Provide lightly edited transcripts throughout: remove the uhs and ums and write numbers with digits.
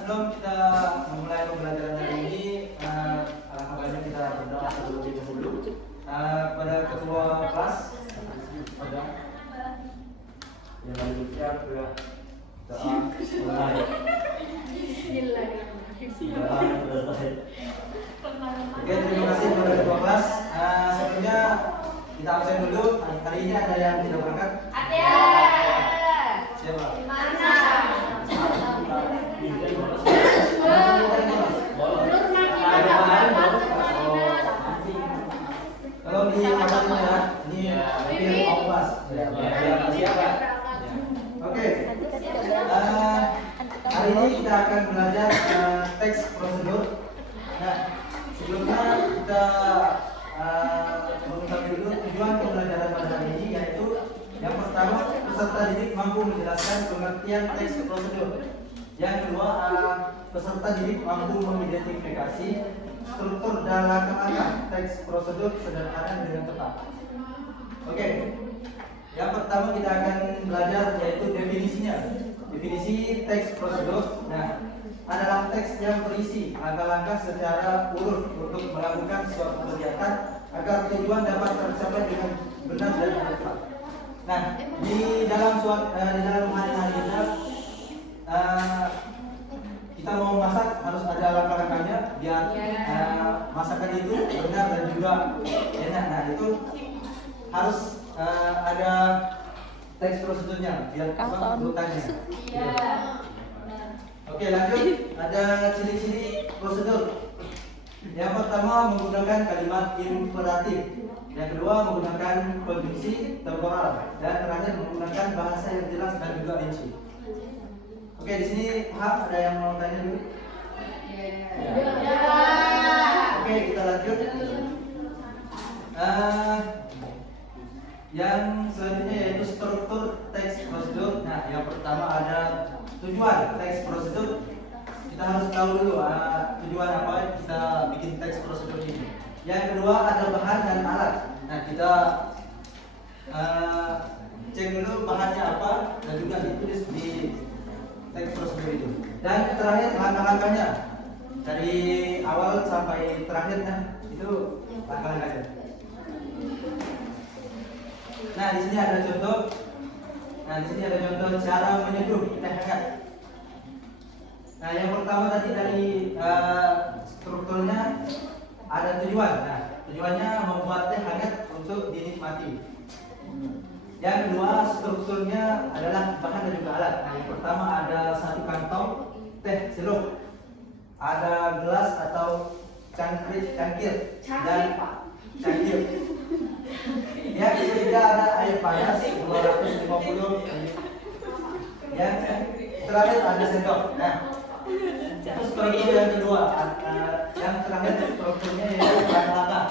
sebelum kita memulai pembelajaran hari ini, alangkah baiknya kita berdoa terlebih dahulu kepada ketua kelas, pada yang lagi bersiap doa mulai. Oke, terima kasih kepada ketua kelas. Sebelumnya kita absen dulu. Hari ini ada yang tidak berangkat? Ada. Siapa? Mana? Kalau di kamarnya ya, ini hampir mau kelas. Siapa? Oke. Hari ini kita akan belajar teks prosedur. Nah, sebelumnya kita mengetahui dulu tujuan pembelajaran pada hari ini, yaitu yang pertama, peserta didik mampu menjelaskan pengertian teks prosedur. Yang kedua, peserta didik mampu mengidentifikasi struktur dan langkah-langkah teks prosedur sederhana dengan tepat. Oke. Yang pertama kita akan belajar yaitu definisinya. Definisi teks prosedur. Nah, adalah teks yang berisi langkah-langkah secara urut untuk melakukan suatu kegiatan agar tujuan dapat tercapai dengan benar dan tepat. Nah, di dalam hari-hari kita kita mau masak harus ada langkah-langkahnya biar masakan itu benar dan juga enak. Nah, itu harus ada teks prosedurnya biar urutannya. Iya. Oke, lanjut. Ada ciri-ciri prosedur. Yang pertama menggunakan kalimat imperatif. Yang kedua menggunakan konjungsi temporal. Dan terakhir menggunakan bahasa yang jelas dan juga rinci. Oke, di sini paham? Ada yang mau tanya dulu? Ya. Oke, kita lanjut. Yang selanjutnya yaitu struktur teks prosedur. Nah, yang pertama ada tujuan teks prosedur. Kita harus tahu dulu tujuan apa kita bikin teks prosedur ini. Yang kedua ada bahan dan alat. Nah, kita cek dulu bahannya apa dan juga ditulis di teks prosedur itu. Dan terakhir langkah-langkahnya dari awal sampai terakhirnya itu langkah-langkahnya. Nah, di sini ada contoh. Cara menyeduh teh hangat. Nah, yang pertama tadi dari strukturnya ada tujuan. Nah, tujuannya membuat teh hangat untuk dinikmati. Yang kedua strukturnya adalah bahan dan juga alat. Nah, yang pertama ada satu kantong teh celup, ada gelas atau cangkir dan cangkir. Yang ketiga ada air panas 250. Yang terakhir ada sendok. Nah, itu struktur yang kedua. Yang terakhir strukturnya yaitu langkah-langkah.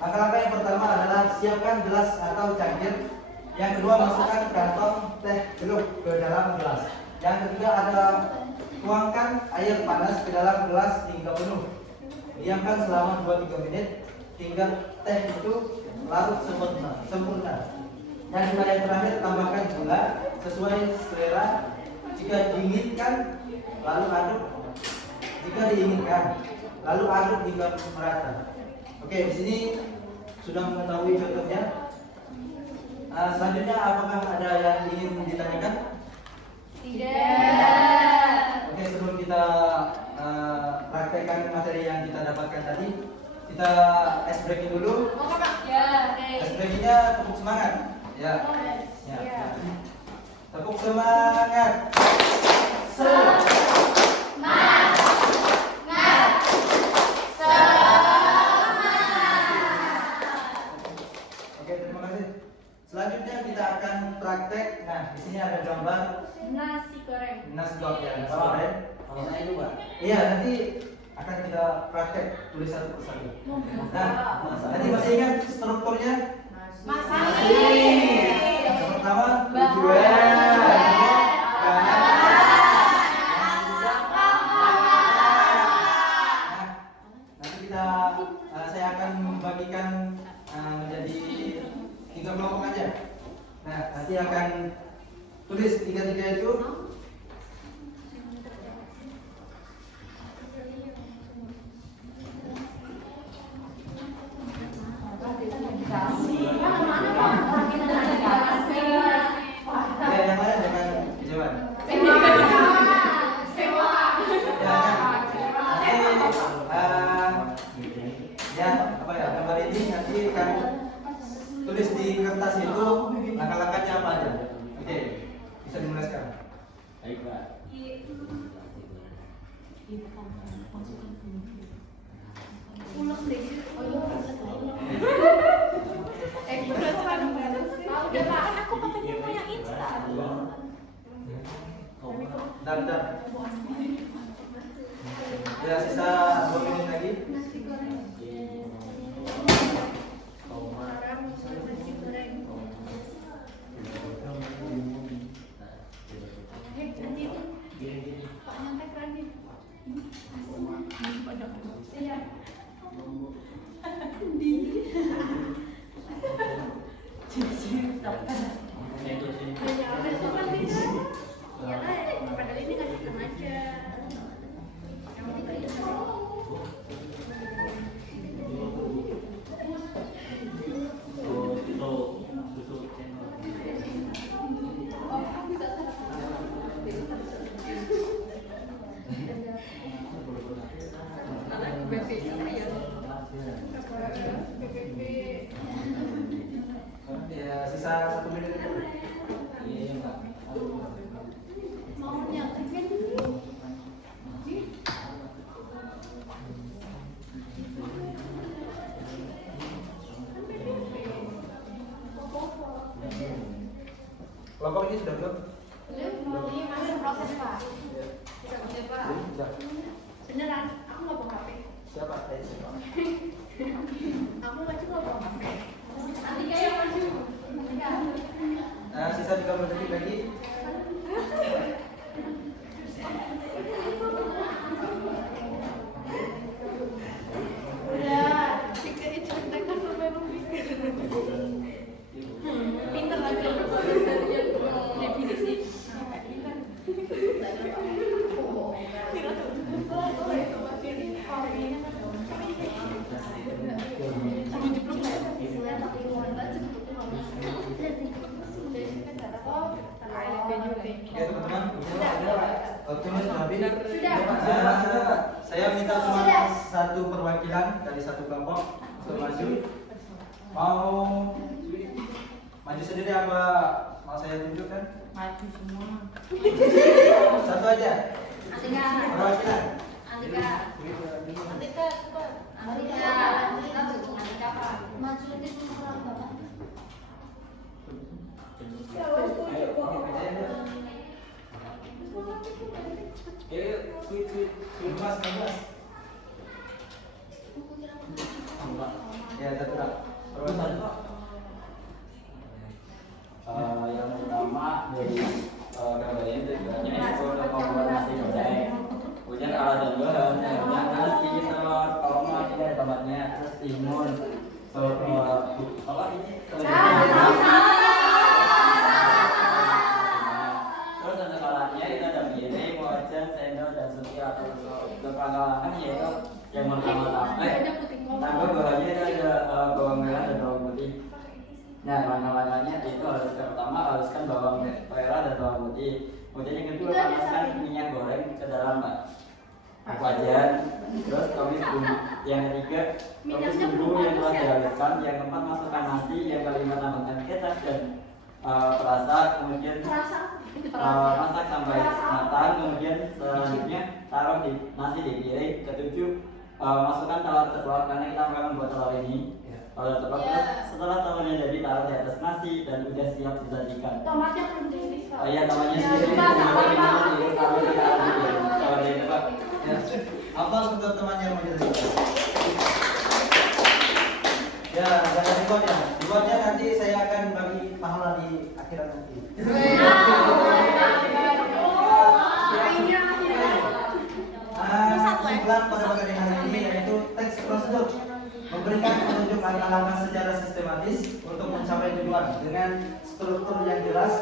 Langkah-langkah yang pertama adalah siapkan gelas atau cangkir. Yang kedua masukkan kantong teh celup ke dalam gelas. Yang ketiga ada tuangkan air panas ke dalam gelas hingga penuh. Diamkan selama 2-3 menit hingga teh itu larut sempurna. Dan yang terakhir tambahkan gula sesuai selera. Jika diinginkan lalu aduk. Jika diinginkan lalu aduk hingga merata. Oke, di sini sudah mengetahui contohnya. Selanjutnya apakah ada yang ingin ditanyakan? Tidak. Oke, sebelum kita praktekkan materi yang kita dapatkan tadi, kita ice breaking dulu. Ya. Ice breakingnya tepuk semangat. Ya. Tepuk semangat. Oke, terima kasih. Selanjutnya kita akan praktek. Nah, di sini ada gambar Nasi goreng. nasi goreng. Kalau saya juga. Iya, nanti akan kita praktek tulis satu persatu. Nah, nanti masih ingat strukturnya? Masih. Yang pertama saya akan membagikan menjadi 3 kelompok aja. Nah, nanti akan tulis 3-3 itu pastikan tulis di kertas itu langkah-langkahnya apa aja. Oke, bisa dimulai sekarang. Baik, Pak. Ulang deh. Udah Pak, kan aku pakainya mau yang instan. Dan. Ya, sisa 2 menit lagi. Nasi goreng. Sekarang nasi goreng. Nanti itu Pak nyontek lagi. Iya. Padahal ini nggak sengaja. Ya, sisa 1 menit lagi. Mau nyontekin Kelompok ini sudah belum? ini masih proses Pak. Sudah boleh Pak. Sudah. Beneran, aku nggak bawa HP. Siapa? Siapa? Aku maju nggak bawa HP. Nanti kayak maju. Ya. Nah, sisa 3 menit lagi. Udah, pikir itu kan memang pikir. Pinter lagi definisi. Oke, teman-teman. Waktunya sudah habis. Sudah. Nah, saya minta cuma satu perwakilan dari satu kelompok untuk maju. Mau maju sendiri apa mau saya tunjukkan? Maju semua. Satu aja. Andika. Perwakilan. Andika. Andika cepat. Andika. Andika Pak. Maju di semua orang. Ya, satu lah. Perwakilan. Yang pertama dari gambarnya itu tujuannya itu untuk membuat nasi goreng. Kemudian alat dan bahan, yang nasi, telur, tomat, ini ada tomatnya, terus timun, apa ini? Terus untuk alatnya itu ada piring, wajan, sendok, dan suki atau untuk langkah-langkah yaitu yang pertama-tama tambah bahannya itu ada bawang merah dan bawang putih. Nah, langkah-langkahnya itu pertama haluskan bawang merah dan bawang putih. Kemudian yang kedua panaskan minyak goreng ke dalam wajan. Terus tumis bumbu. Yang ketiga tumis bumbu yang telah dihaluskan. Yang keempat masukkan nasi. Yang kelima tambahkan kecap dan perasa. Kemudian masak sampai matang. Kemudian selanjutnya taruh di nasi di piring. Ketujuh masukkan telur ceplok karena kita akan membuat telur ini. Kalau ceplok terus setelah telurnya jadi taruh di atas nasi dan udah siap disajikan. Tomatnya belum jadi. Oh iya, tomatnya sendiri taruh di Pak. Ya. Aplaus untuk teman yang menjadi. Ya, jangan dibuatnya. Dibuatnya nanti saya akan bagi pahala di akhirat nanti. Kesimpulan pada pagi hari ini yaitu teks prosedur memberikan petunjuk langkah-langkah secara sistematis untuk mencapai tujuan dengan struktur yang jelas,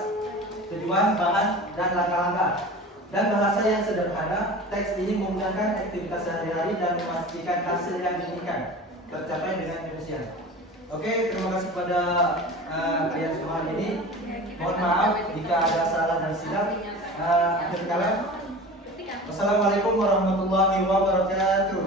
tujuan, bahan, dan langkah-langkah. Dan bahasa yang sederhana, teks ini memudahkan aktivitas sehari-hari dan memastikan hasil yang diinginkan tercapai dengan efisien. Oke, terima kasih kepada kalian semua hari ini. Mohon maaf jika ada salah dan silap. Akhir kalian. Wassalamualaikum warahmatullahi wabarakatuh.